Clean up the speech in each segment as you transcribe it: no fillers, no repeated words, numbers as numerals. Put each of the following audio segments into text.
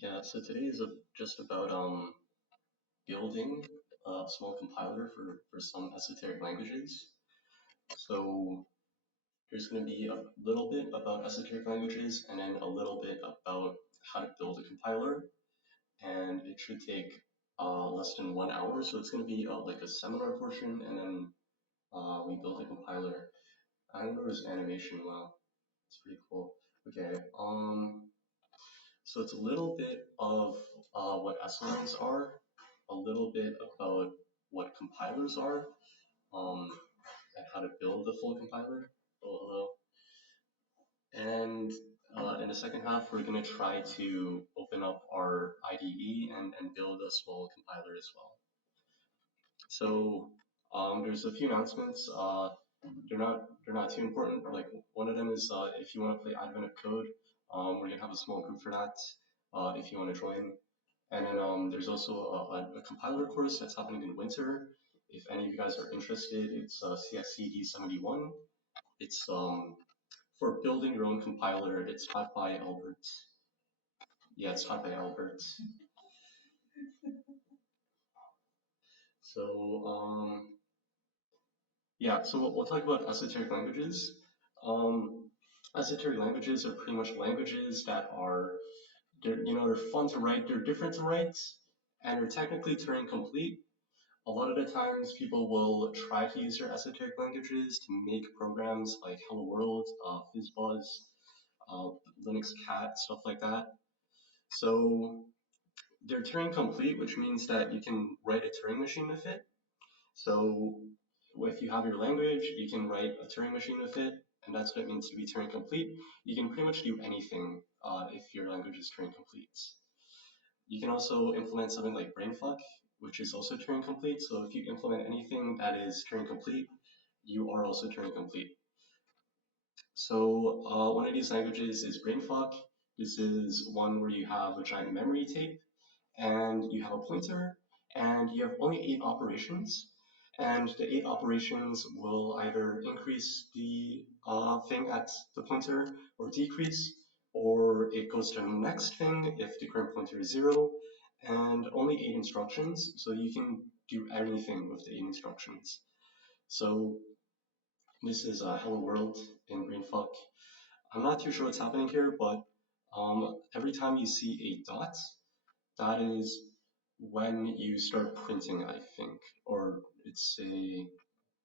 Yeah, so today is just about building a small compiler for some esoteric languages. So there's going to be a little bit about esoteric languages and then a little bit about how to build a compiler. And it should take less than 1 hour. So it's going to be like a seminar portion and then we build a compiler. I don't know there's animation. Wow, it's pretty cool. Okay, so it's a little bit of what Esolangs are, a little bit about what compilers are, um, and how to build a full compiler. Oh, hello. And in the second half, we're going to try to open up our IDE and build a small compiler as well. So there's a few announcements. They're not too important. Like one of them is if you want to play Advent of Code, we're gonna have a small group for that. If you want to join. And then there's also a compiler course that's happening in winter. If any of you guys are interested, it's CSEC 71. It's for building your own compiler. It's taught by Albert. Yeah, it's taught by Albert. So yeah, so we'll talk about esoteric languages. Um, Esoteric languages are pretty much languages that are they're fun to write. They're different to write, and they're technically Turing complete. A lot of the times people will try to use their esoteric languages to make programs like Hello World, FizzBuzz, uh, Linux Cat, stuff like that. So they're Turing complete, which means that you can write a Turing machine with it. So if you have your language, you can write a Turing machine with it, and that's what it means to be Turing complete. You can pretty much do anything if your language is Turing complete. You can also implement something like brainfuck, which is also Turing complete. So if you implement anything that is Turing complete, you are also Turing complete. So one of these languages is brainfuck. This is one where you have a giant memory tape and you have a pointer and you have only 8 operations. And the 8 operations will either increase the thing at the pointer or decrease, or it goes to the next thing if the current pointer is 0, and only 8 instructions, so you can do anything with the 8 instructions. So this is Hello World in brainfuck. I'm not too sure what's happening here, but every time you see a dot, that is when you start printing, I think, or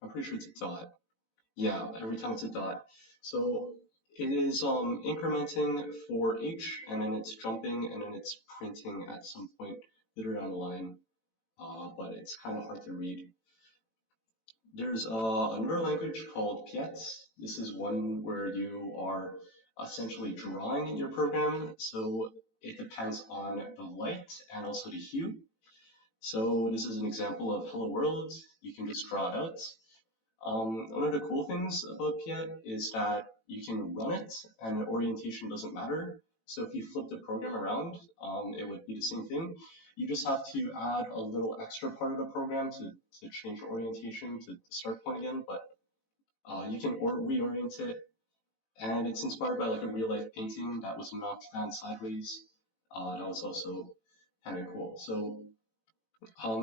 I'm pretty sure it's a dot. Yeah, every time it's a dot. So it is incrementing for each, and then it's jumping, and then it's printing at some point later down the line, but it's kind of hard to read. There's a newer language called Piet. This is one where you are essentially drawing in your program, so it depends on the light and also the hue. So this is an example of Hello World. You can just draw it out. One of the cool things about Piet is that you can run it and the orientation doesn't matter. So if you flip the program around, it would be the same thing. You just have to add a little extra part of the program to change orientation to the start point again, but you can reorient it. And it's inspired by like a real life painting that was knocked down sideways. That was also kind of cool. So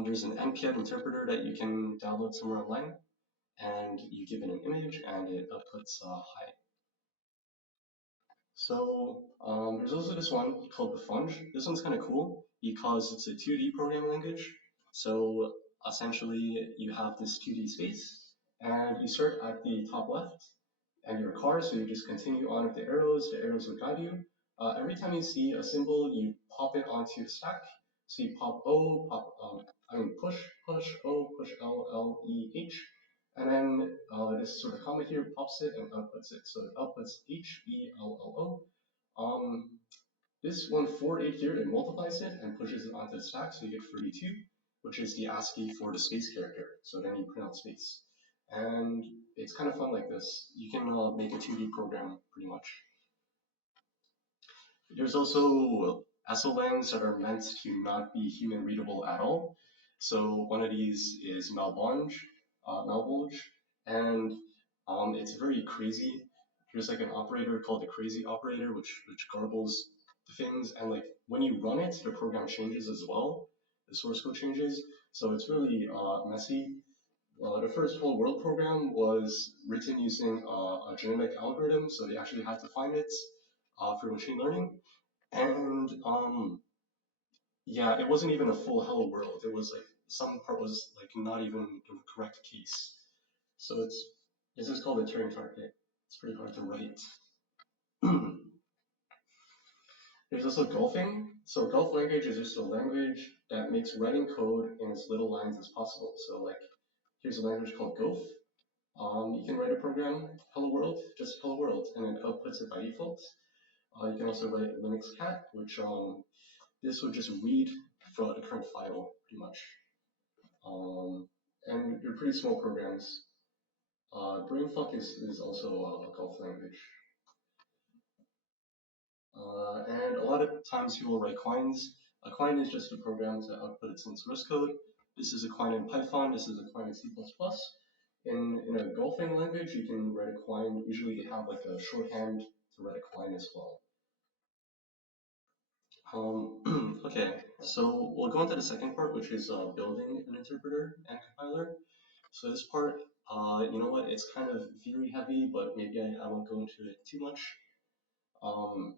there's an npm interpreter that you can download somewhere online, and you give it an image and it outputs height. So there's also this one called the Funge. This one's kind of cool because it's a 2D programming language. So essentially you have this 2D space and you start at the top left and your car, so you just continue on with the arrows will guide you. Every time you see a symbol, you pop it onto the stack. So you pop O, push, O, push L, L, E, H, and then this sort of comma here pops it and outputs it. So it outputs H, E, L, L, O. This one 4, 8 here, it multiplies it and pushes it onto the stack, so you get 32, which is the ASCII for the space character. So then you print out space. And it's kind of fun like this. You can make a 2D program pretty much. There's also Esolangs that are meant to not be human readable at all. So one of these is Malbolge, and it's very crazy. There's like an operator called the crazy operator, which garbles things, and like when you run it, the program changes as well. The source code changes, so it's really messy. The first whole world program was written using a genetic algorithm, so they actually had to find it for machine learning. And yeah, it wasn't even a full hello world. It was like some part was like not even the correct case. So this is called a Turing target. It's pretty hard to write. There's also golfing. So golf language is just a language that makes writing code in as little lines as possible. So like here's a language called Golf. You can write a program, hello world, just hello world, and it outputs it by default. You can also write Linux cat, which this would just read from the current file pretty much. And they're pretty small programs. Brainfuck is also a golf language. And a lot of times people write quines. A quine is just a program to output its own source code. This is a quine in Python, this is a quine in C++. In a golfing language, you can write a quine. Usually they have like a shorthand to write a quine as well. Okay, so we'll go on to the second part, which is building an interpreter and compiler. So this part, you know what, it's kind of theory heavy, but maybe I won't go into it too much. Um,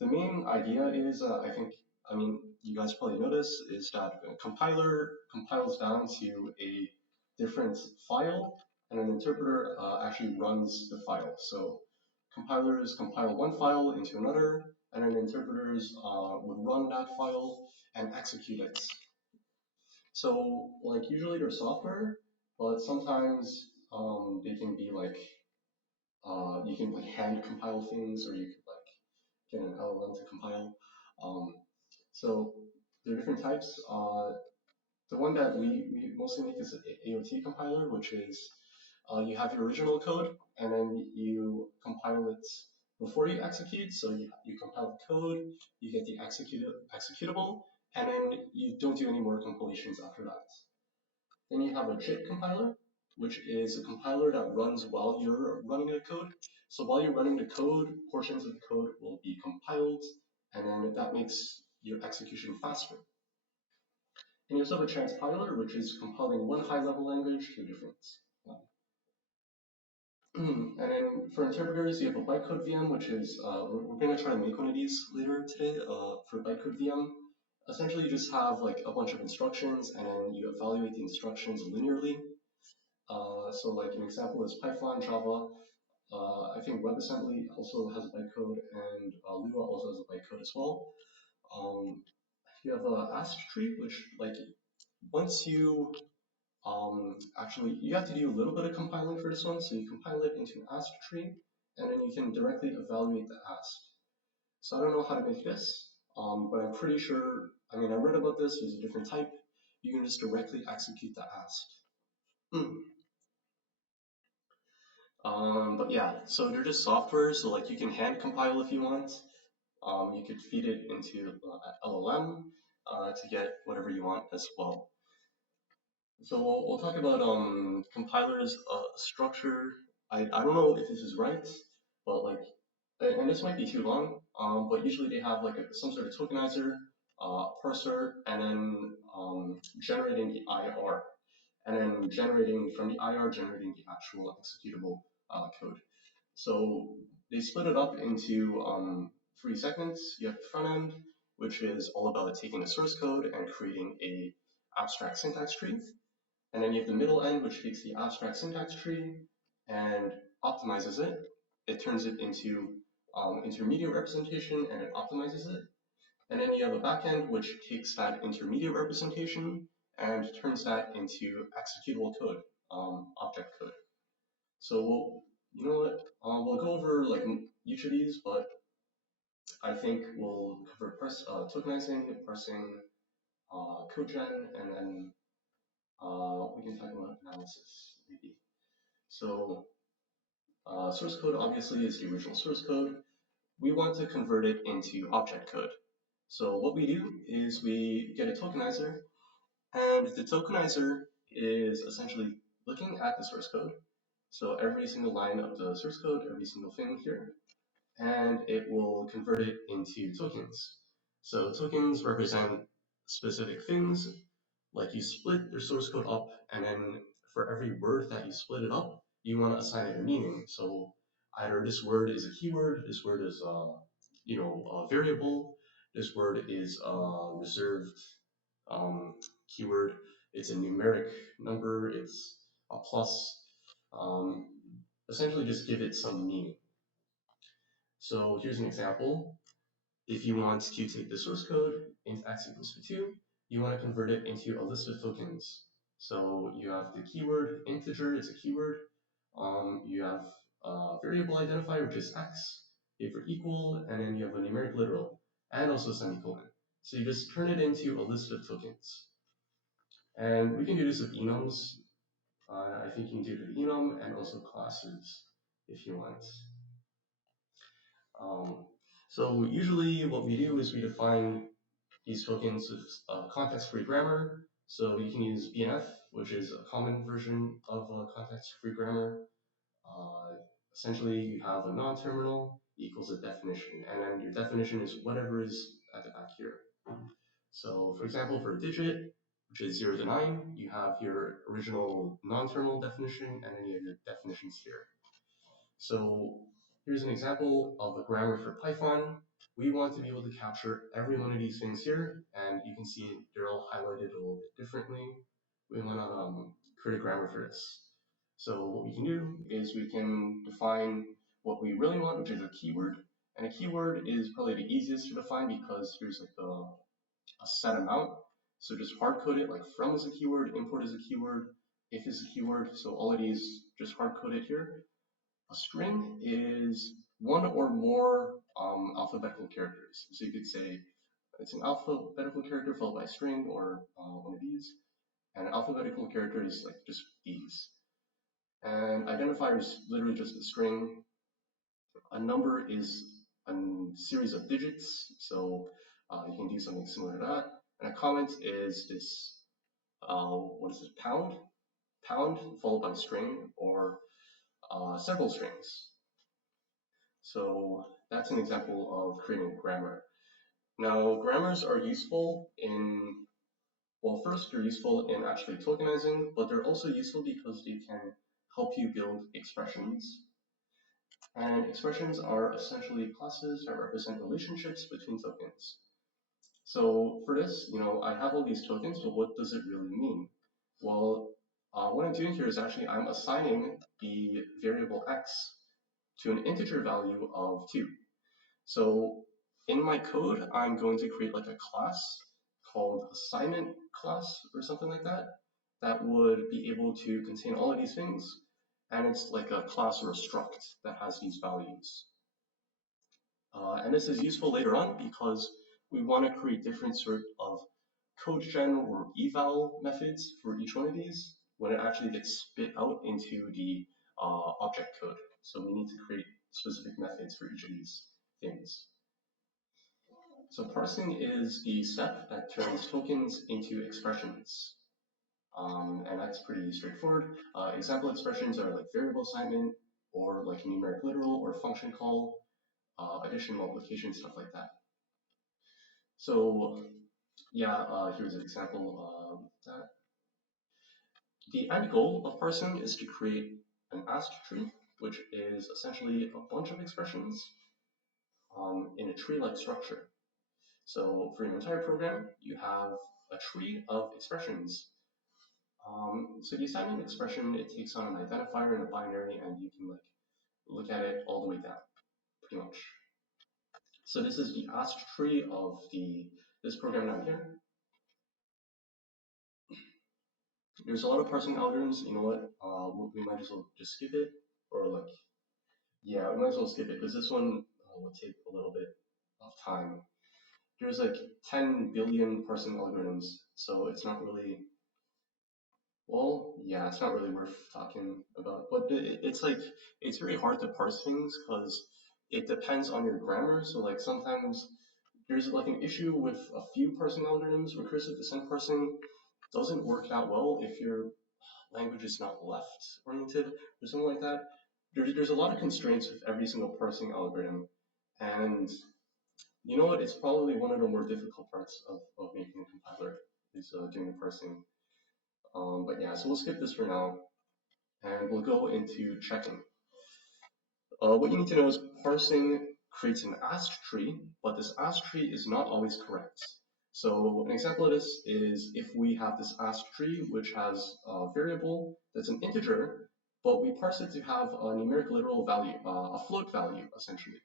the main idea is, I mean, you guys probably know this, is that a compiler compiles down to a different file, and an interpreter actually runs the file. So compilers compile one file into another, and then interpreters would run that file and execute it. So, like, usually they're software, but sometimes they can be like, you can like hand compile things, or you could like get an LLM to compile. Um, so there are different types. The one that we mostly make is an AOT compiler, which is you have your original code and then you compile it before you execute. So you compile the code, you get the executable, and then you don't do any more compilations after that. Then you have a JIT compiler, which is a compiler that runs while you're running the code. So while you're running the code, portions of the code will be compiled, and then that makes your execution faster. And you also have a transpiler, which is compiling one high-level language to a different one. And then for interpreters, you have a bytecode VM, which is, we're going to try to make one of these later today for bytecode VM. Essentially, you just have like a bunch of instructions, and then you evaluate the instructions linearly. So like an example is Python, Java. I think WebAssembly also has a bytecode, and Lua also has a bytecode as well. You have a AST tree, which like once you actually you have to do a little bit of compiling for this one. So you compile it into an AST tree, and then you can directly evaluate the AST. So I don't know how to make this, but I'm pretty sure. I mean, I read about this. There's a different type. You can just directly execute the AST. But yeah, so they're just software, so like you can hand compile if you want. You could feed it into LLM to get whatever you want as well. So we'll talk about compilers structure. I don't know if this is right, but like, and this might be too long, but usually they have like some sort of tokenizer, parser, and then generating the IR, and then generating from the IR, generating the actual executable code. So they split it up into 3 segments. You have the front end, which is all about taking the source code and creating a abstract syntax tree. And then you have the middle end, which takes the abstract syntax tree and optimizes it. It turns it into intermediate representation and it optimizes it. And then you have a backend, which takes that intermediate representation and turns that into executable code, object code. So you know what? We'll go over like each of these, but I think we'll cover tokenizing, parsing, code gen, and then we can talk about analysis maybe. So source code obviously is the original source code. We want to convert it into object code. So what we do is we get a tokenizer, and the tokenizer is essentially looking at the source code. So every single line of the source code, every single thing here, and it will convert it into tokens. So tokens represent specific things, like you split your source code up, and then for every word that you split it up, you want to assign it a meaning. So either this word is a keyword, this word is a variable, this word is a reserved um, keyword, it's a numeric number, it's a plus. Um, Essentially, just give it some meaning. So here's an example. If you want to take the source code int x equals to 2, you want to convert it into a list of tokens. So you have the keyword integer, it's a keyword. You have a variable identifier, which is x, if for equal, and then you have a numeric literal, and also semicolon. So you just turn it into a list of tokens. And we can do this with enums. I think you can do it with enum and also classes if you want. So usually what we do is we define these tokens with context-free grammar. So you can use BNF, which is a common version of context-free grammar. Uh, Essentially, you have a non-terminal equals a definition, and then your definition is whatever is at the back here. So for example, for a digit, which is 0 to 9, you have your original non-terminal definition, and then you have your definitions here. So here's an example of a grammar for Python. We want to be able to capture every one of these things here, and you can see they're all highlighted a little bit differently. We want to create a grammar for this. So what we can do is we can define what we really want, which is a keyword. And a keyword is probably the easiest to define because here's like a set amount. So just hard code it, like from is a keyword, import is a keyword, if is a keyword. So all of these just hard coded here. A string is one or more alphabetical characters. So you could say it's an alphabetical character followed by a string or one of these. And an alphabetical character is like just these. And identifier is literally just a string. A number is a series of digits. So you can do something similar to that. And a comment is this, what is it, pound? Pound followed by a string or several strings. So that's an example of creating grammar. Now, grammars are useful in, well, first they're useful in actually tokenizing, but they're also useful because they can help you build expressions. And expressions are essentially classes that represent relationships between tokens. So for this, I have all these tokens, but what does it really mean? Well, what I'm doing here is actually I'm assigning the variable x to an integer value of 2. So in my code, I'm going to create like a class called assignment class or something like that, that would be able to contain all of these things. And it's like a class or a struct that has these values. And this is useful later on because we want to create different sort of code gen or eval methods for each one of these when it actually gets spit out into the object code. So we need to create specific methods for each of these things. So parsing is the step that turns tokens into expressions. And that's pretty straightforward. Example expressions are like variable assignment or like numeric literal or function call, addition, multiplication, stuff like that. So yeah, here's an example of that. The end goal of parsing is to create an ASK tree, which is essentially a bunch of expressions in a tree-like structure. So for your entire program, you have a tree of expressions. So the assignment expression, it takes on an identifier and a binary, and you can like look at it all the way down, pretty much. So this is the ASK tree of this program down here. There's a lot of parsing algorithms. You know what? We might as well just skip it, or like, yeah, we might as well skip it because this one will take a little bit of time. There's like 10 billion parsing algorithms, so it's not really, well, yeah, it's not really worth talking about. But it's like, it's very hard to parse things because it depends on your grammar. So like sometimes there's like an issue with a few parsing algorithms. Recursive descent parsing doesn't work out well if your language is not left oriented or something like that. There's a lot of constraints with every single parsing algorithm. And you know what? It's probably one of the more difficult parts of making a compiler is doing the parsing. But yeah, so we'll skip this for now, and we'll go into checking. What you need to know is parsing creates an AST tree, but this AST tree is not always correct. So an example of this is if we have this AST tree which has a variable that's an integer, but we parse it to have a numeric literal value, a float value essentially.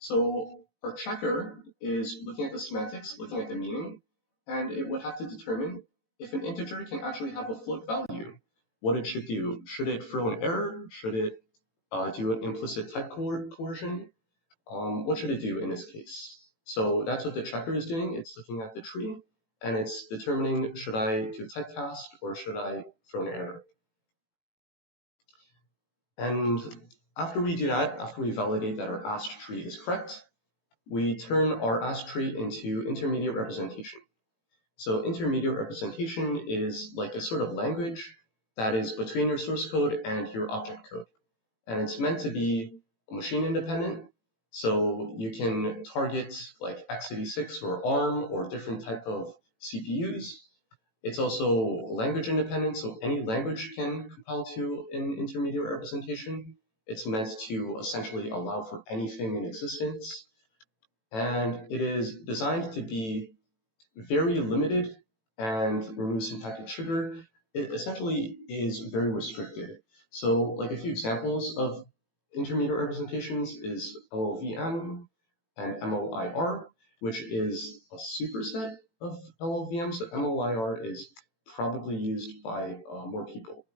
So our checker is looking at the semantics, looking at the meaning, and it would have to determine if an integer can actually have a float value, what it should do. Should it throw an error? Should it do an implicit type coercion? What should it do in this case? So that's what the checker is doing. It's looking at the tree and it's determining, should I do a typecast or should I throw an error? And after we do that, after we validate that our AST tree is correct, we turn our AST tree into intermediate representation. So intermediate representation is like a sort of language that is between your source code and your object code. And it's meant to be machine independent. So you can target like x86 or ARM or different type of CPUs. It's also language independent, so any language can compile to an intermediate representation. It's meant to essentially allow for anything in existence. And it is designed to be very limited and remove syntactic sugar. It essentially is very restricted. So like a few examples of intermediate representations is LLVM and MOIR, which is a superset of LLVM. So MOIR is probably used by more people.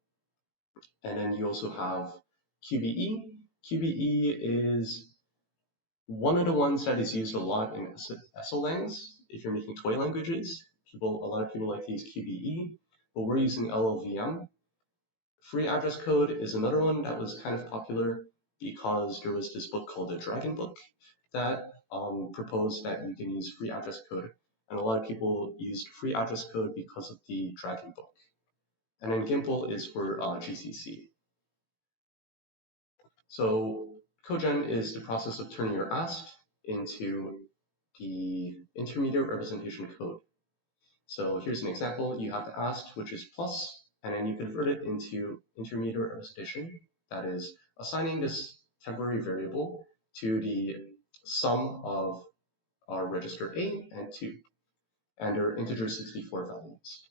And then you also have QBE. QBE is one of the ones that is used a lot in Esolangs. If you're making toy languages, a lot of people like to use QBE, but we're using LLVM. Free address code is another one that was kind of popular because there was this book called the Dragon Book that proposed that you can use free address code, and a lot of people used free address code because of the Dragon Book. And then Gimple is for GCC. So cogen is the process of turning your AST into the intermediate representation code. So here's an example. You have the AST, which is plus, and then you convert it into intermediate representation. That is assigning this temporary variable to the sum of our register A and 2, and their integer 64 values.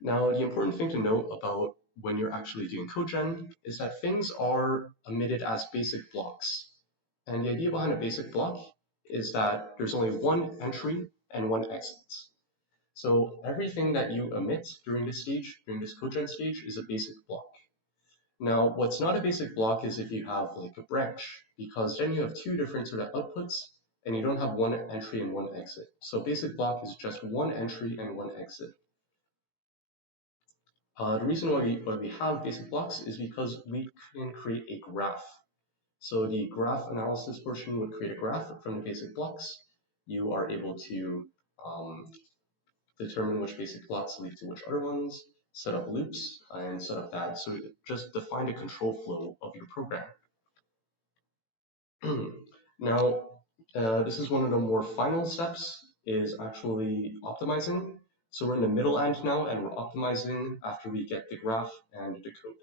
Now, the important thing to note about when you're actually doing cogen is that things are emitted as basic blocks. And the idea behind a basic block is that there's only one entry and one exit. So everything that you emit during this stage, during this cogen stage, is a basic block. Now, what's not a basic block is if you have like a branch, because then you have two different sort of outputs, and you don't have one entry and one exit. So basic block is just one entry and one exit. The reason why we have basic blocks is because we can create a graph. So the graph analysis portion would create a graph from the basic blocks. You are able to determine which basic blocks lead to which other ones, set up loops, and set up that. So just define the control flow of your program. Now, this is one of the more final steps, is actually optimizing. So we're in the middle end now, and we're optimizing after we get the graph and the code.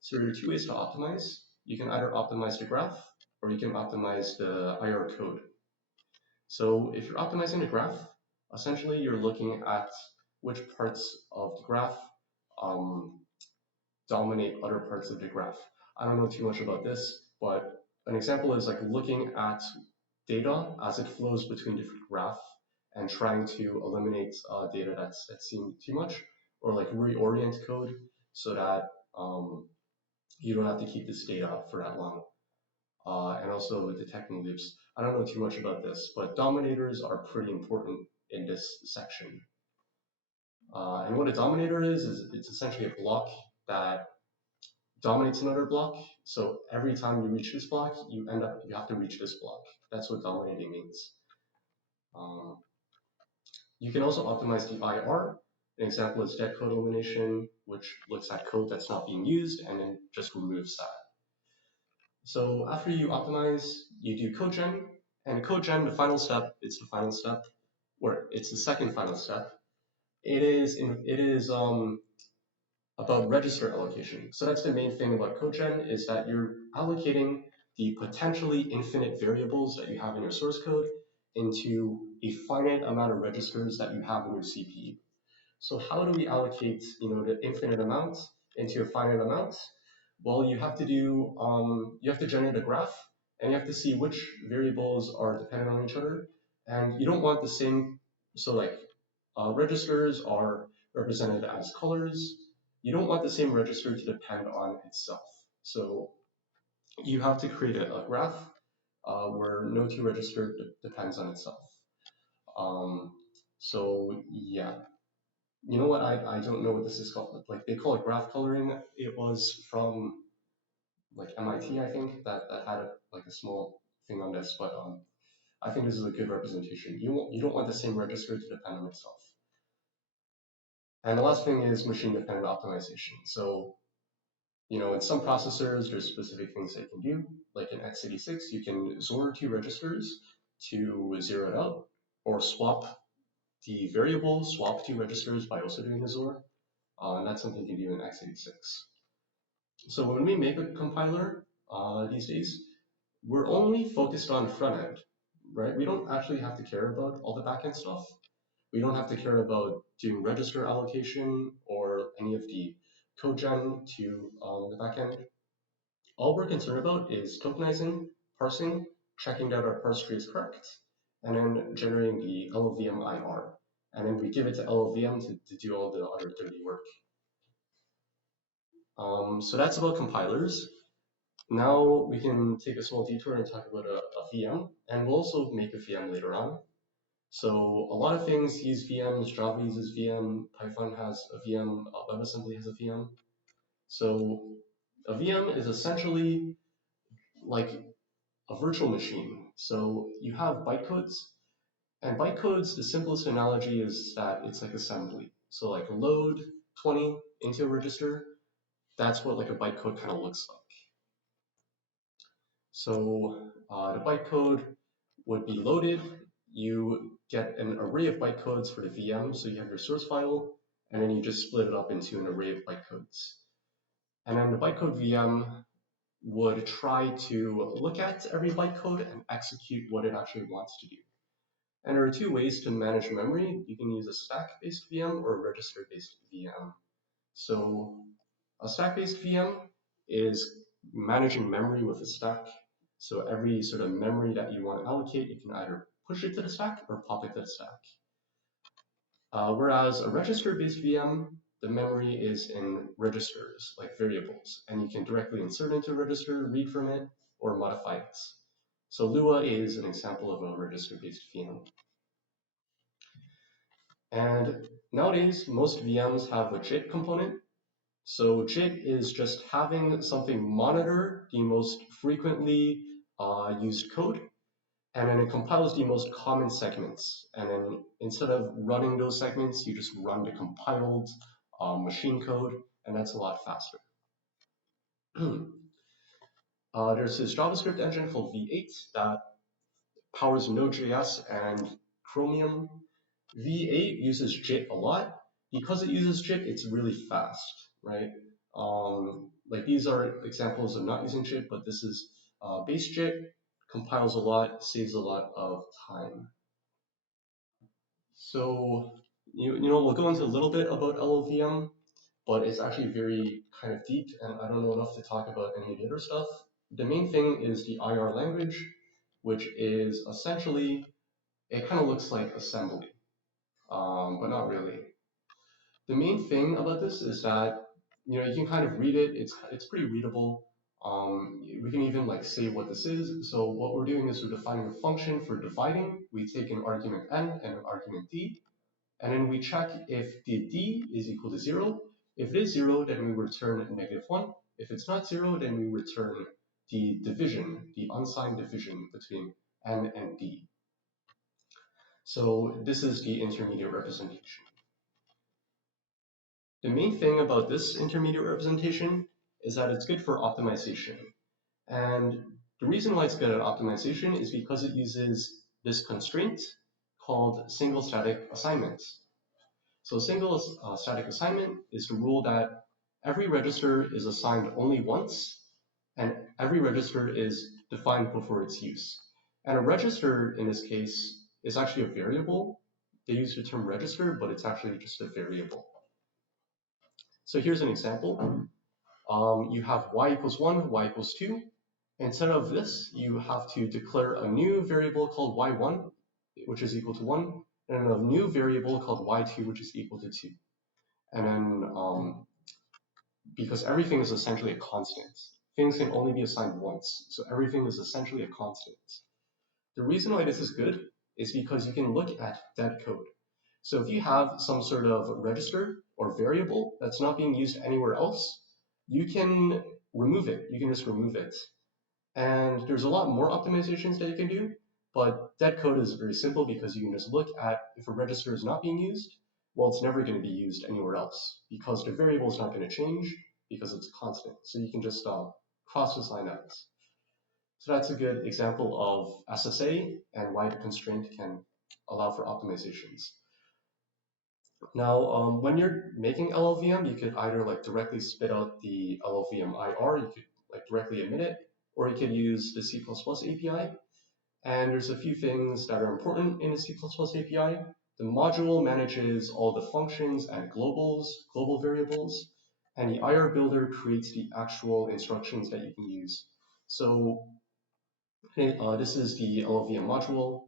So there are two ways to optimize. You can either optimize the graph, or you can optimize the IR code. So if you're optimizing the graph, essentially you're looking at which parts of the graph dominate other parts of the graph. I don't know too much about this, but an example is like looking at data as it flows between different graphs and trying to eliminate data that's seen too much, or like reorient code so that you don't have to keep this data for that long. And also detecting loops. I don't know too much about this, but dominators are pretty important in this section. And what a dominator is it's essentially a block that dominates another block. So every time you reach this block, you have to reach this block. That's what dominating means. You can also optimize the IR. An example is dead code elimination, which looks at code that's not being used and then just removes that. So after you optimize, you do code gen, and code gen, the final step, it's the final step, or it's the second final step. It is about register allocation. So that's the main thing about code gen is that you're allocating the potentially infinite variables that you have in your source code into a finite amount of registers that you have in your CPU. So how do we allocate, the infinite amount into a finite amount? Well, you have to generate a graph, and you have to see which variables are dependent on each other, and you don't want the same. So like registers are represented as colors. You don't want the same register to depend on itself. So you have to create a graph where no two register depends on itself. Um, so yeah, you know what? I don't know what this is called. Like they call it graph coloring. It was from like MIT, I think, that had a small thing on this. But I think this is a good representation. You don't want the same register to depend on itself. And the last thing is machine dependent optimization. So in some processors, there's specific things they can do. Like in x86, you can XOR two registers to zero it out, or swap the variable, swap two registers by also doing a XOR. And that's something you can do in x86. So when we make a compiler these days, we're only focused on front end, right? We don't actually have to care about all the backend stuff. We don't have to care about doing register allocation or any of the code gen to the backend. All we're concerned about is tokenizing, parsing, checking that our parse tree is correct, and then generating the LLVM IR. And then we give it to LLVM to do all the other dirty work. So that's about compilers. Now we can take a small detour and talk about a VM, and we'll also make a VM later on. So a lot of things use VMs, Java uses VM, Python has a VM, WebAssembly has a VM. So a VM is essentially like a virtual machine. So you have bytecodes, and bytecodes, the simplest analogy is that it's like assembly. So like load 20 into a register, that's what like a bytecode kind of looks like. So the bytecode would be loaded. You get an array of bytecodes for the VM, so you have your source file, and then you just split it up into an array of bytecodes. And then the bytecode VM would try to look at every bytecode and execute what it actually wants to do. And there are two ways to manage memory. You can use a stack-based VM or a register-based VM. So a stack-based VM is managing memory with a stack. So every sort of memory that you want to allocate, you can either push it to the stack or pop it to the stack. Whereas a register-based VM, the memory is in registers, like variables, and you can directly insert into a register, read from it, or modify it. So Lua is an example of a register-based VM. And nowadays, most VMs have a JIT component. So JIT is just having something monitor the most frequently used code, and then it compiles the most common segments. And then instead of running those segments, you just run the compiled machine code, and that's a lot faster. There's this JavaScript engine called V8 that powers Node.js and Chromium. V8 uses JIT a lot. Because it uses JIT, it's really fast, right? Like these are examples of not using JIT, but this is base JIT, compiles a lot, saves a lot of time. So, we'll go into a little bit about LLVM, but it's actually very kind of deep, and I don't know enough to talk about any of the other stuff. The main thing is the IR language, which is essentially, it kind of looks like assembly, but not really. The main thing about this is that you can kind of read it. It's pretty readable. We can even like say what this is. So what we're doing is we're defining a function for dividing. We take an argument n and an argument d, and then we check if the d is equal to 0. If it is 0, then we return -1. If it's not 0, then we return the division, the unsigned division between n and d. So this is the intermediate representation. The main thing about this intermediate representation is that it's good for optimization. And the reason why it's good at optimization is because it uses this constraint called single static assignment. So single static assignment is the rule that every register is assigned only once, and every register is defined before its use. And a register, in this case, is actually a variable. They use the term register, but it's actually just a variable. So here's an example. You have y equals 1, y equals 2. Instead of this, you have to declare a new variable called y1, which is equal to 1, and a new variable called y2, which is equal to 2. And then, because everything is essentially a constant, things can only be assigned once, so everything is essentially a constant. The reason why this is good is because you can look at dead code. So if you have some sort of register or variable that's not being used anywhere else, you can remove it. You can just remove it. And there's a lot more optimizations that you can do, but dead code is very simple because you can just look at if a register is not being used, well, it's never going to be used anywhere else because the variable is not going to change because it's constant. So you can just cross this line out. So that's a good example of SSA and why the constraint can allow for optimizations. Now, when you're making LLVM, you could either like directly spit out the LLVM IR, you could like directly emit it, or you could use the C++ API. And there's a few things that are important in the C++ API. The module manages all the functions and globals, global variables, and the IR builder creates the actual instructions that you can use. So this is the LLVM module.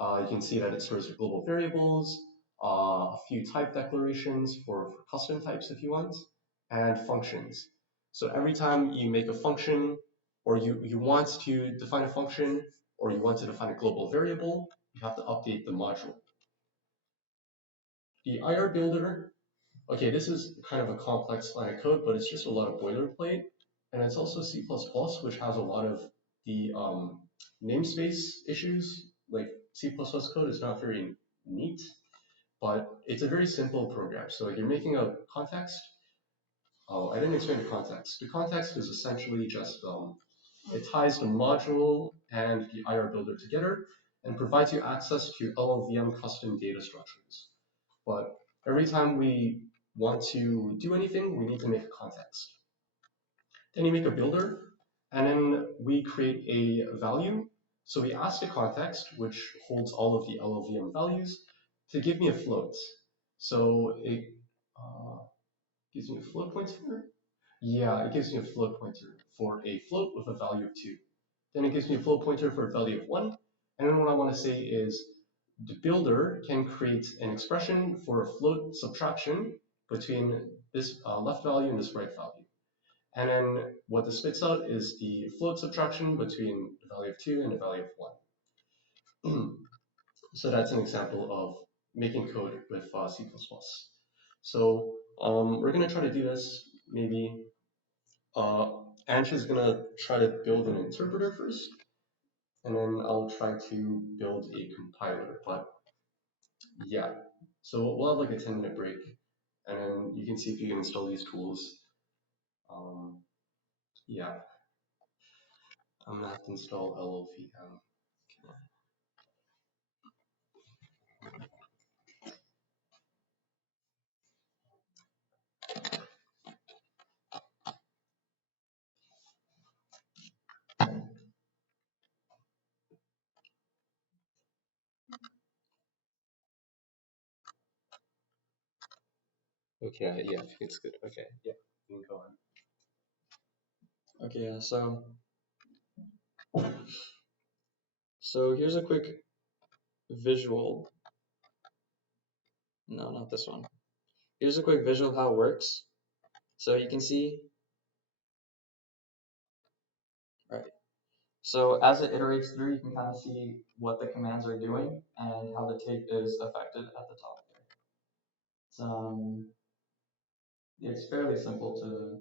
You can see that it stores the global variables, a few type declarations for custom types if you want, and functions. So every time you make a function, or you want to define a function, or you want to define a global variable, you have to update the module. The IR builder, okay, this is kind of a complex line of code, but it's just a lot of boilerplate. And it's also C++, which has a lot of the namespace issues. Like C++ code is not very neat, but it's a very simple program. So you're making a context. Oh, I didn't explain the context. The context is essentially just, it ties the module and the IR builder together and provides you access to LLVM custom data structures. But every time we want to do anything, we need to make a context. Then you make a builder, and then we create a value. So we ask the context, which holds all of the LLVM values, to give me a float. So it gives me a float pointer. Yeah, it gives me a float pointer for a float with a value of 2. Then it gives me a float pointer for a value of 1. And then what I want to say is the builder can create an expression for a float subtraction between this left value and this right value. And then what this spits out is the float subtraction between the value of 2 and the value of 1. So that's an example of making code with C++. So we're going to try to do this maybe. Ansh is going to try to build an interpreter first, and then I'll try to build a compiler. But yeah, so we'll have like a 10-minute break, and then you can see if you can install these tools. Yeah, I'm gonna have to install LLVM. Okay, yeah, it's good. Okay, yeah, you can go on. Okay, yeah, so here's a quick visual. No, not this one. Here's a quick visual of how it works. So you can see, right? So as it iterates through, you can kind of see what the commands are doing and how the tape is affected at the top there. It's fairly simple to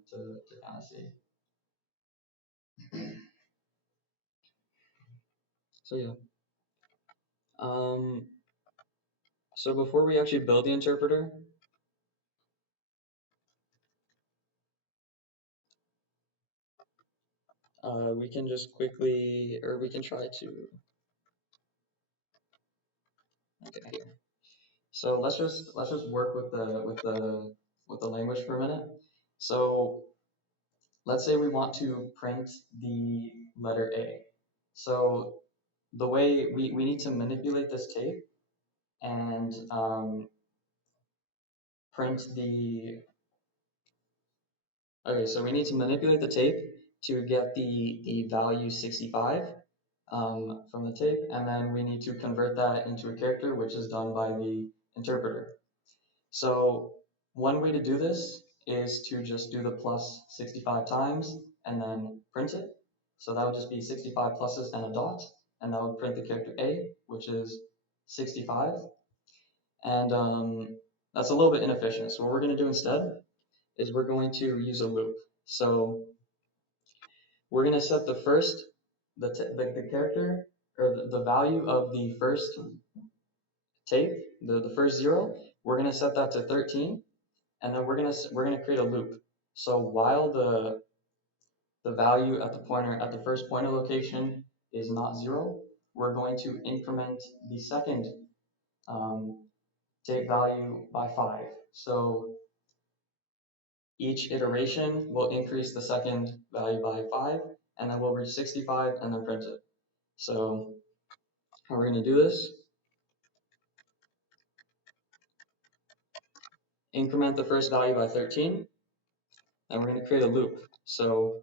kind of see. So yeah. So before we actually build the interpreter, we can just quickly, or we can try to, okay, here. So let's just work with the language for a minute. So let's say we want to print the letter A. So the way we need to manipulate this tape and print the, okay, so we need to manipulate the tape to get the value 65 from the tape, and then we need to convert that into a character, which is done by the interpreter. So one way to do this is to just do the plus 65 times and then print it. So that would just be 65 pluses and a dot, and that would print the character A, which is 65. And that's a little bit inefficient. So what we're going to do instead is we're going to use a loop. So we're going to set the first, the character, or the value of the first tape, the first 0, we're going to set that to 13, and then we're gonna create a loop. So while the value at the first pointer location is not 0, we're going to increment the second tape value by 5. So each iteration will increase the second value by 5, and then we'll reach 65 and then print it. So how we're going to do this? Increment the first value by 13, and we're going to create a loop. So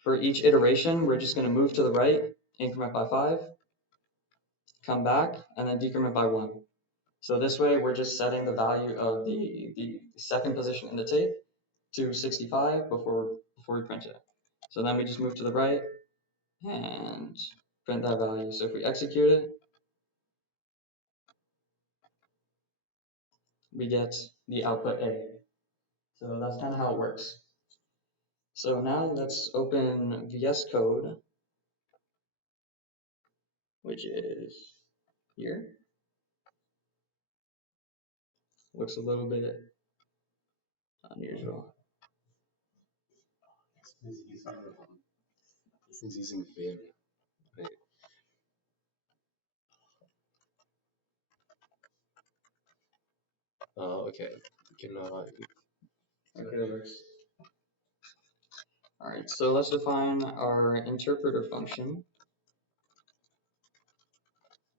for each iteration, we're just going to move to the right, increment by 5, come back, and then decrement by 1. So this way, we're just setting the value of the second position in the tape to 65 before we print it. So then we just move to the right and print that value. So if we execute it, we get the output A. So that's kind of how it works. So now let's open VS Code, which is here. Looks a little bit unusual. This is using Vim. Right. Okay. You can, Okay, that works. All right, so let's define our interpreter function.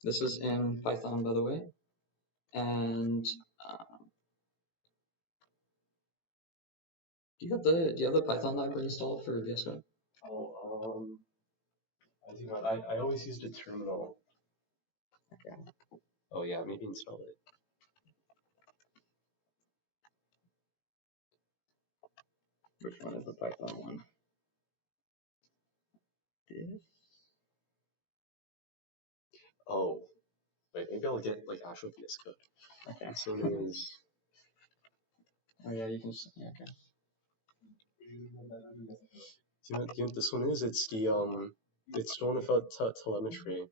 This is in Python, by the way. And do you have the Python library installed for VS Code? Oh, I do not. I always used a terminal. Okay. Oh yeah, maybe install it. Which one is the Python one? This? Oh, wait, maybe I'll get like actual VS Code. Okay. This one is. Oh yeah, you can. Yeah, okay. Do you know what this one is? It's the one without telemetry.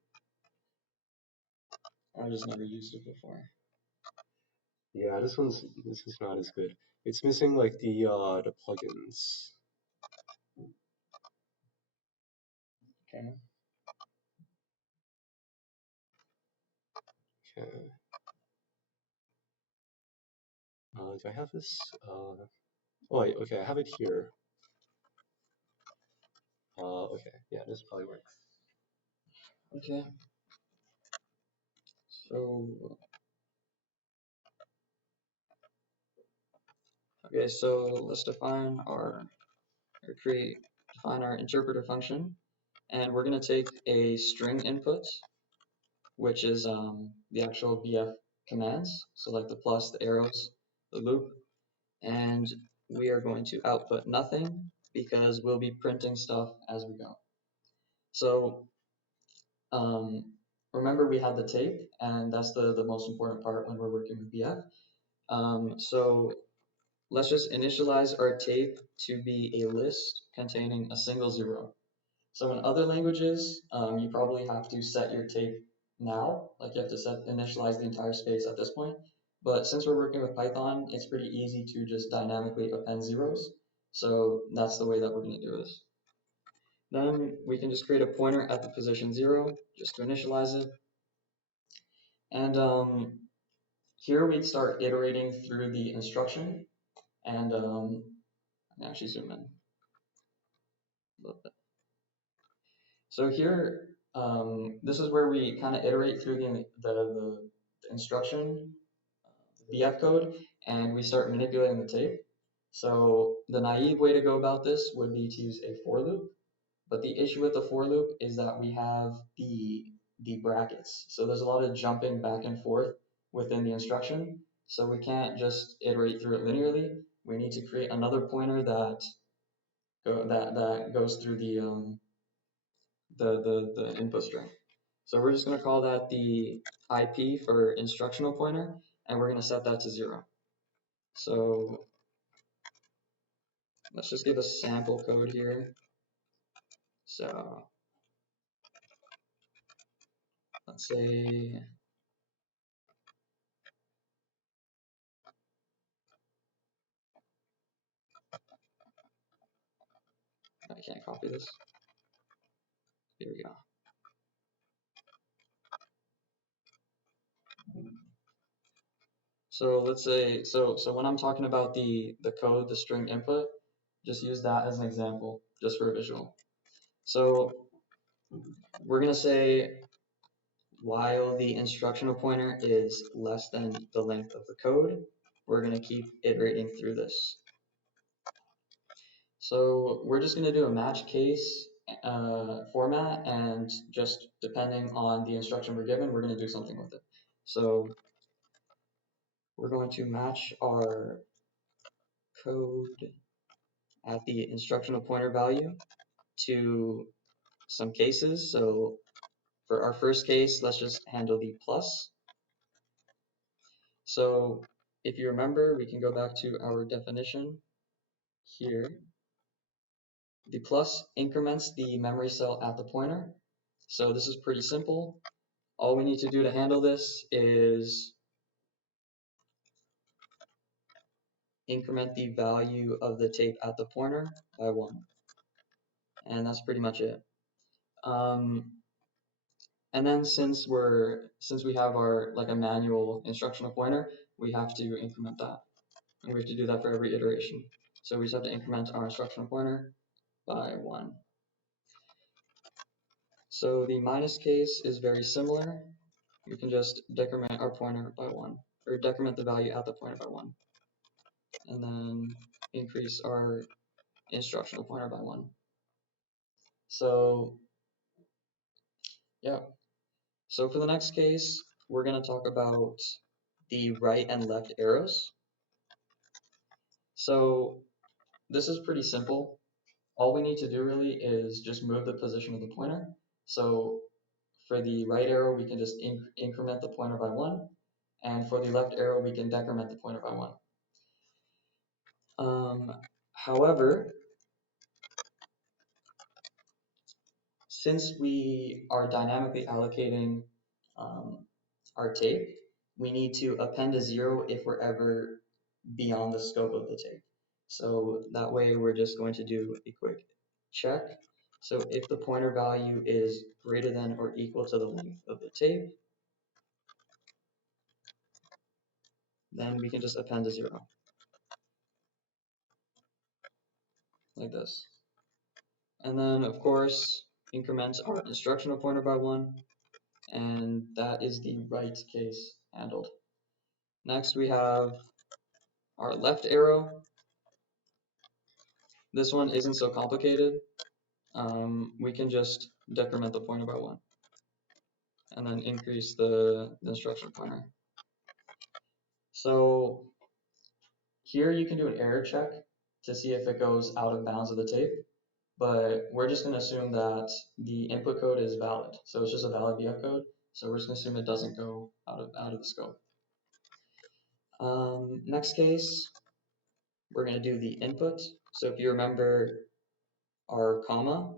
I just never used it before. Yeah, this is not as good. It's missing like the plugins. Okay. Okay. Do I have this? Oh wait, okay, I have it here. Okay, yeah, this probably works. Okay. So. Okay, so let's define define our interpreter function, and we're going to take a string input, which is the actual VF commands, so like the plus, the arrows, the loop, and we are going to output nothing because we'll be printing stuff as we go. So remember we had the tape, and that's the most important part when we're working with VF. So let's just initialize our tape to be a list containing a single 0. So in other languages, you probably have to set your tape now, like you have to initialize the entire space at this point. But since we're working with Python, it's pretty easy to just dynamically append zeros. So that's the way that we're going to do this. Then we can just create a pointer at the position 0 just to initialize it. And here we'd start iterating through the instruction. And let me actually zoom in a little bit. So here, this is where we kind of iterate through the instruction, the BF code, and we start manipulating the tape. So the naive way to go about this would be to use a for loop. But the issue with the for loop is that we have the brackets. So there's a lot of jumping back and forth within the instruction. So we can't just iterate through it linearly. We need to create another pointer that goes through the input string. So we're just going to call that the IP for instructional pointer, and we're going to set that to 0. So let's just give a sample code here. So let's say I can't copy this. Here we go. So let's say, so when I'm talking about the code, the string input, just use that as an example, just for a visual. So we're going to say while the instructional pointer is less than the length of the code, we're going to keep iterating through this. So we're just going to do a match case format, and just depending on the instruction we're given, we're going to do something with it. So we're going to match our code at the instructional pointer value to some cases. So for our first case, let's just handle the plus. So if you remember, we can go back to our definition here. The plus increments the memory cell at the pointer. So this is pretty simple. All we need to do to handle this is increment the value of the tape at the pointer by 1. And that's pretty much it. And then since we have our a manual instructional pointer, we have to increment that. And we have to do that for every iteration. So we just have to increment our instructional pointer by 1. So the minus case is very similar. We can just decrement our pointer by 1, or decrement the value at the pointer by 1. And then increase our instructional pointer by 1. So yeah. So for the next case, we're going to talk about the right and left arrows. So this is pretty simple. All we need to do really is just move the position of the pointer. So for the right arrow, we can just increment the pointer by 1. And for the left arrow, we can decrement the pointer by 1. However, since we are dynamically allocating our tape, we need to append a 0 if we're ever beyond the scope of the tape. So that way we're just going to do a quick check. So if the pointer value is greater than or equal to the length of the tape, then we can just append a 0, like this. And then of course increment our instructional pointer by 1, and that is the right case handled. Next we have our left arrow. This one isn't so complicated. We can just decrement the pointer by 1 and then increase the instruction pointer. So here you can do an error check to see if it goes out of bounds of the tape, but we're just going to assume that the input code is valid. So it's just a valid BF code. So we're just going to assume it doesn't go out of the scope. Next case, we're going to do the input. So if you remember, our comma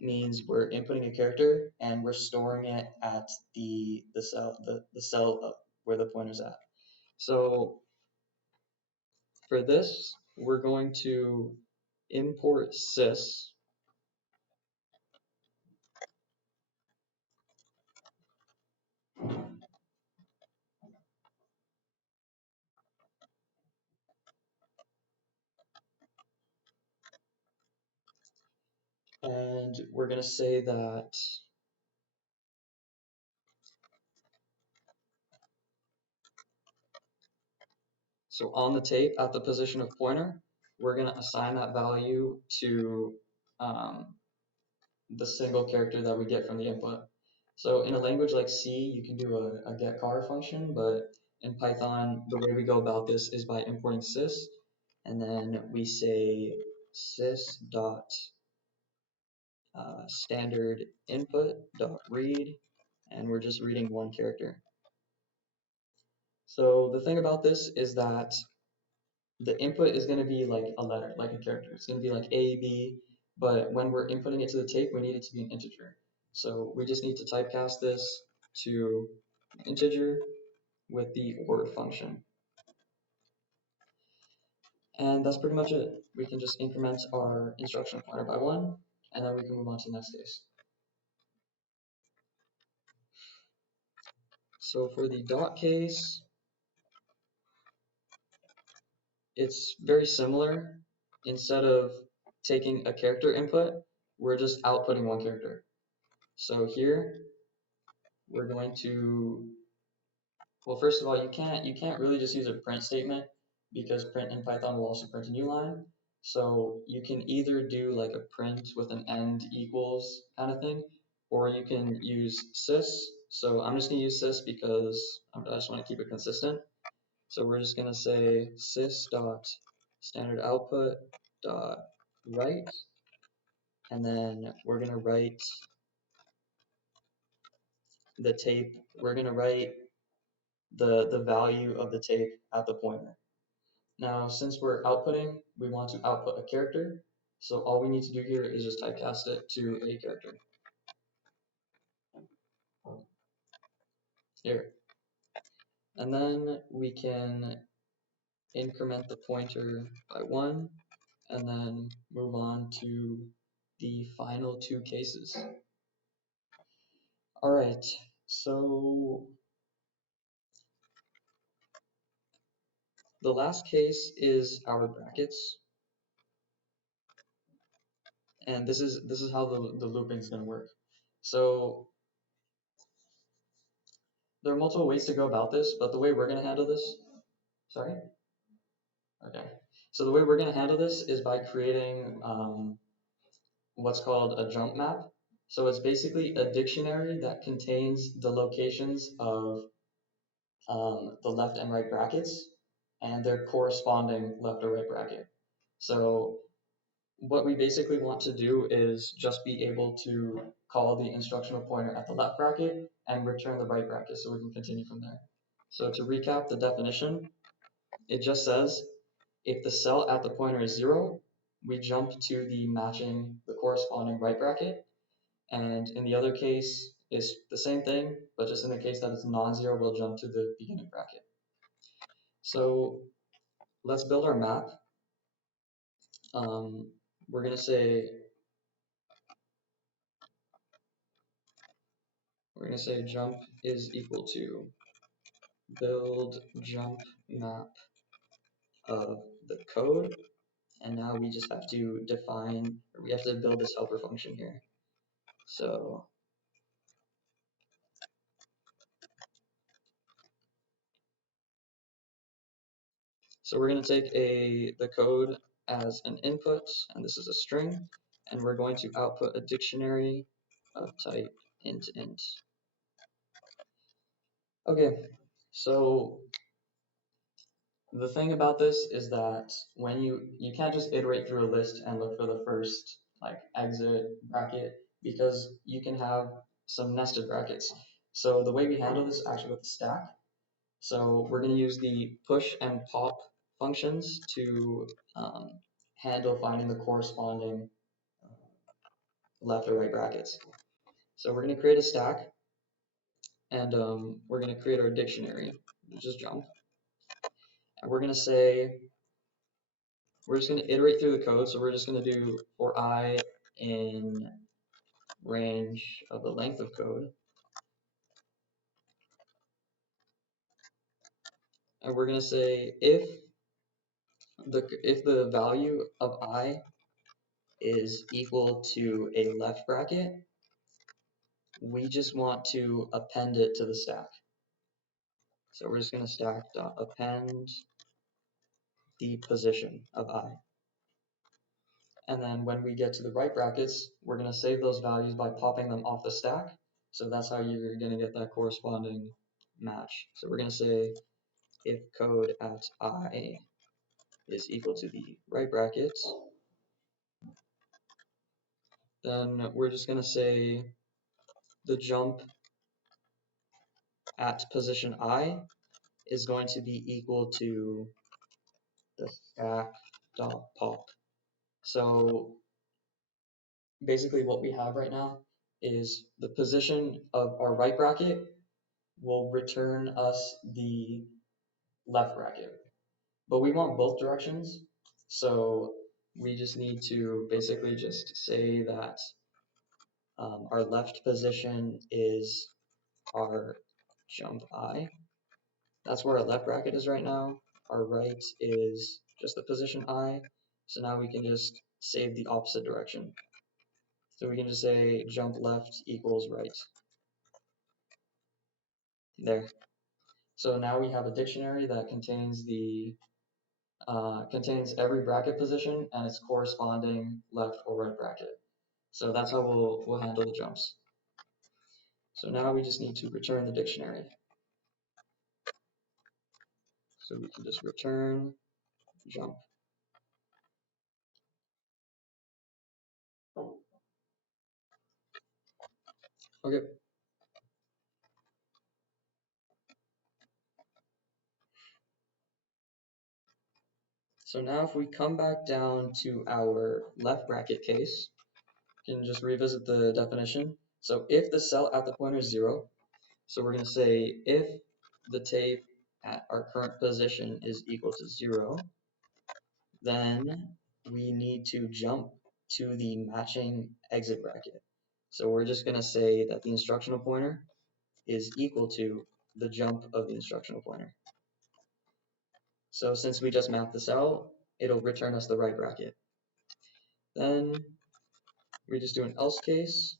means we're inputting a character and we're storing it at the cell where the pointer's at. So for this, we're going to import sys, and we're going to say that so on the tape at the position of pointer, we're going to assign that value to the single character that we get from the input. So in a language like C, you can do a getChar function, but in Python, the way we go about this is by importing sys, and then we say sys dot standard input dot read, and we're just reading one character. So the thing about this is that the input is going to be like a letter, like a character. It's going to be like A, B, but when we're inputting it to the tape, we need it to be an integer. So we just need to typecast this to an integer with the word function. And that's pretty much it. We can just increment our instruction pointer by 1, and then we can move on to the next case. So for the dot case, it's very similar. Instead of taking a character input, we're just outputting one character. So here, we're going to, well, first of all, you can't really just use a print statement because print in Python will also print a new line. So you can either do like a print with an end equals kind of thing, or you can use sys. So I'm just going to use sys because I just want to keep it consistent. So we're just going to say sys dot standard output dot write, and then we're going to write the tape. We're going to write the value of the tape at the pointer. Now, since we're outputting, we want to output a character. So all we need to do here is just typecast it to a character. Here. And then we can increment the pointer by 1, and then move on to the final 2 cases. All right, so the last case is our brackets. And this is how the looping is going to work. So there are multiple ways to go about this, but the way we're going to handle this, sorry? Okay. So the way we're going to handle this is by creating what's called a jump map. So it's basically a dictionary that contains the locations of the left and right brackets and their corresponding left or right bracket. So what we basically want to do is just be able to call the instructional pointer at the left bracket and return the right bracket so we can continue from there. So to recap the definition, it just says if the cell at the pointer is 0, we jump to the corresponding right bracket, and in the other case is the same thing, but just in the case that it's non-zero, we'll jump to the beginning bracket. So let's build our map. We're going to say jump is equal to build jump map of the code, and now we just have to we have to build this helper function here. So we're going to take the code as an input, and this is a string, and we're going to output a dictionary of type int. Okay, so the thing about this is that when you can't just iterate through a list and look for the first like exit bracket, because you can have some nested brackets. So the way we handle this is actually with the stack. So we're going to use the push and pop functions to handle finding the corresponding left or right brackets. So we're going to create a stack, and we're going to create our dictionary, which is jump. And we're going to say we're just going to iterate through the code. So we're just going to do for I in range of the length of code. And we're going to say if the value of I is equal to a left bracket, we just want to append it to the stack. So we're just going to stack append the position of I. And then when we get to the right brackets, we're going to save those values by popping them off the stack. So that's how you're going to get that corresponding match. So we're going to say if code at I is equal to the right bracket, then we're just going to say the jump at position I is going to be equal to the stack dot pop. So basically what we have right now is the position of our right bracket will return us the left bracket, but we want both directions. So we just need to basically just say that our left position is our jump I. That's where our left bracket is right now. Our right is just the position I. So now we can just save the opposite direction. So we can just say jump left equals right. There. So now we have a dictionary that contains contains every bracket position and its corresponding left or right bracket. So that's how we'll handle the jumps. So now we just need to return the dictionary. So we can just return jump. Okay. So now if we come back down to our left bracket case, we can just revisit the definition. So if the cell at the pointer is 0, so we're going to say if the tape at our current position is equal to 0, then we need to jump to the matching exit bracket. So we're just going to say that the instructional pointer is equal to the jump of the instructional pointer. So since we just mapped this out, it'll return us the right bracket. Then we just do an else case,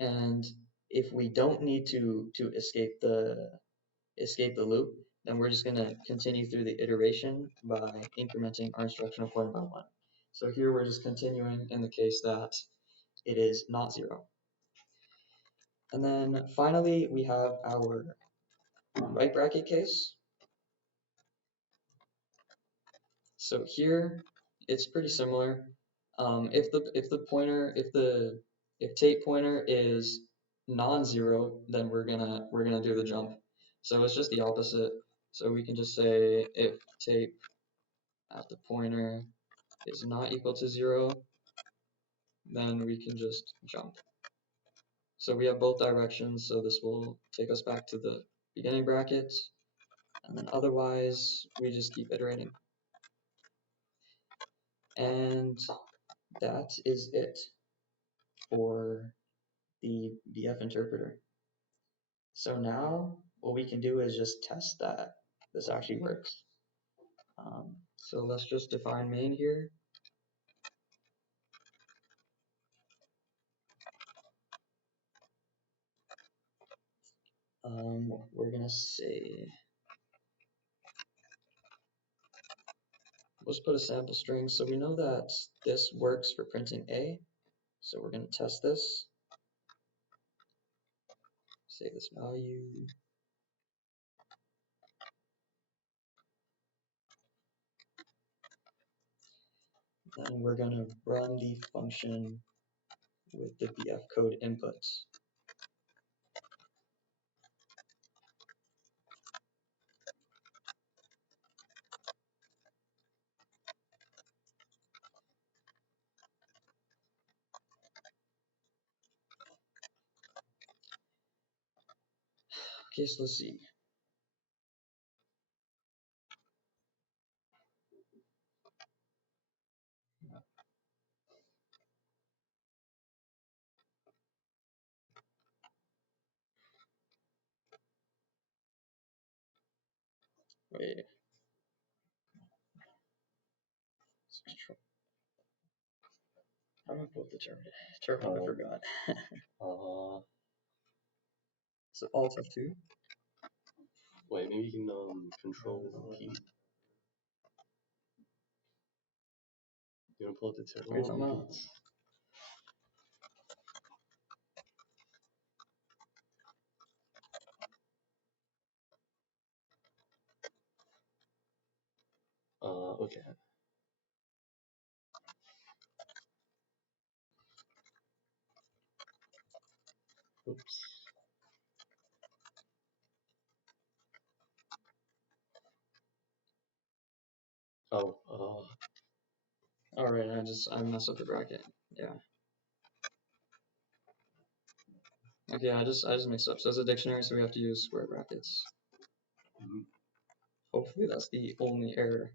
and if we don't need to escape the loop, then we're just going to continue through the iteration by incrementing our instructional pointer by 1. So here we're just continuing in the case that it is not 0. And then finally we have our right bracket case. So here it's pretty similar. If tape pointer is non-zero, then we're gonna do the jump. So it's just the opposite. So we can just say if tape at the pointer is not equal to 0, then we can just jump. So we have both directions, so this will take us back to the beginning bracket, and then otherwise we just keep iterating. And that is it for the BF interpreter. So now what we can do is just test that this actually works. So let's just define main here. We're gonna say, let's put a sample string. So we know that this works for printing A. So we're gonna test this. Save this value. Then we're gonna run the function with the BF code inputs. Okay, so let's see. Wait. How do I pull the terminal? I forgot. So Alt F2. Wait, maybe you can Control P. You wanna pull up the terminal? What are you talking about? Okay. Oops. Oh, Alright, I messed up the bracket. Yeah. Okay, I just mixed up. So it's a dictionary, so we have to use square brackets. Hopefully that's the only error.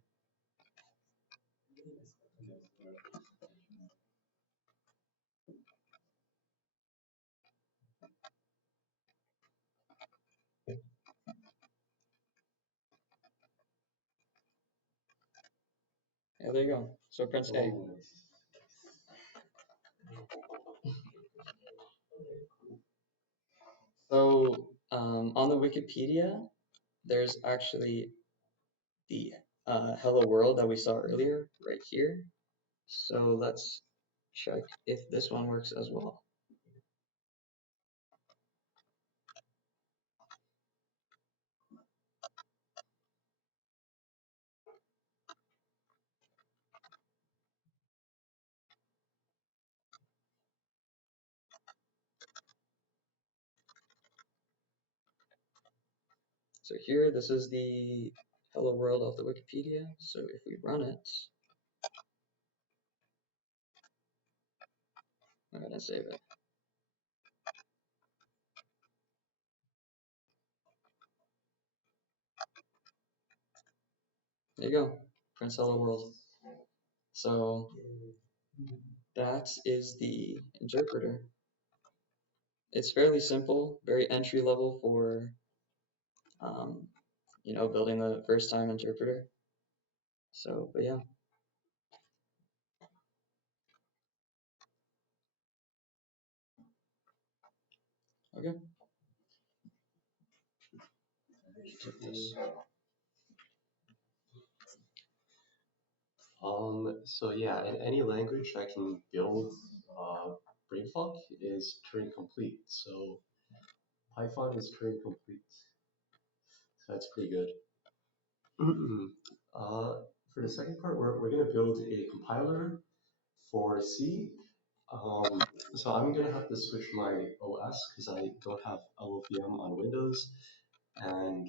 Yeah, there you go. So press A. So on the Wikipedia, there's actually the hello world that we saw earlier right here. So let's check if this one works as well. So here, this is the hello world of the Wikipedia. So if we run it, I'm gonna save it. There you go, Prince Hello World. So that is the interpreter. It's fairly simple, very entry level for you know, building the first time interpreter. So, but yeah. Okay. So yeah, in any language that can build brain fog is Turing complete. So Python is Turing complete. So that's pretty good. For the second part, we're going to build a compiler for C. So I'm going to have to switch my OS because I don't have LLVM on Windows, and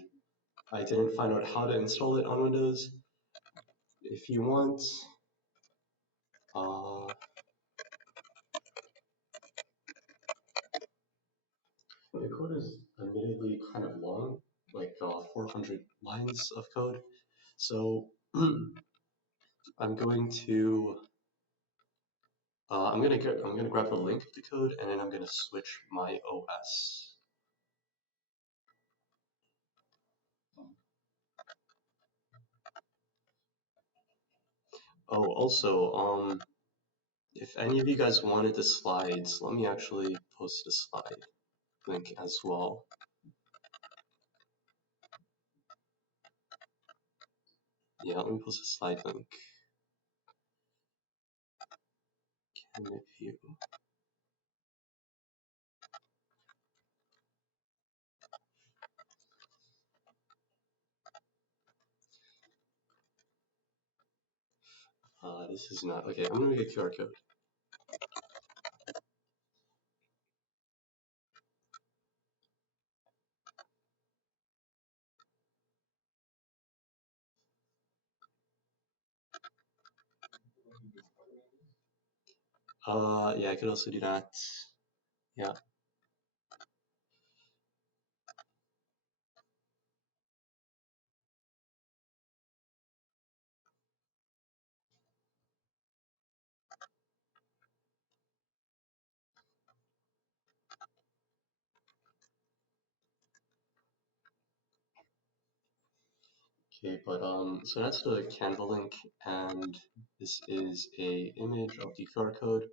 I didn't find out how to install it on Windows. If you want, the code is admittedly kind of long, like 400 lines of code. So I'm going to I'm gonna grab the link of the code and then I'm gonna switch my OS. Oh, also, if any of you guys wanted the slides, let me actually post the slide link as well. Yeah, let me post a slide link. Can it view? This is not, okay, I'm gonna make a QR code. Yeah, I could also do that. Yeah. Okay, but so that's the Canva link, and this is a image of the QR code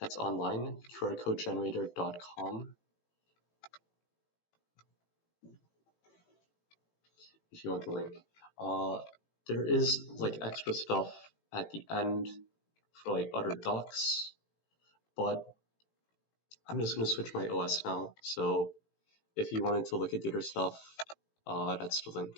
that's online, qrcodegenerator.com. If you want the link. There is like extra stuff at the end for like other docs, but I'm just gonna switch my OS now. So if you wanted to look at the other stuff, that's the link.